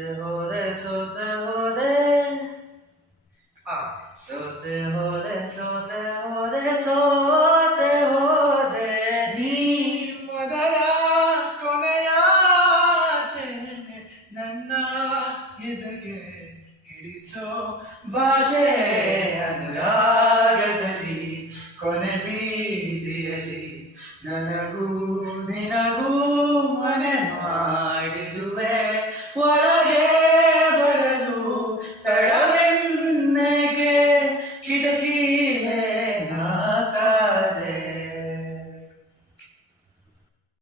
ಸೋತೆ ಹೋದೆ ಸೋತೆ ಹೋದೆ ಸೋತೆ ಹೋದೆ ಸೋತೆ ಹೋದೆ ನೀ ಮೊದಲ ಕೊನೆಯ ಆಸೆ ನನ್ನ ಎದೆಗೆ ಇಳಿಸೋ ಭಾಷೆ ಅನುರಾಗದಲ್ಲಿ ಕೊನೆ ಬೀದಿಯಲ್ಲಿ ನನಗೂ ನಿನಗೂ ಮನೆ ಮಾಡಿರುವೆ ಒಳಗೆ ಬರಲು ತಡವೆನ್ನೆಗೆ ಕಿಟಕಿ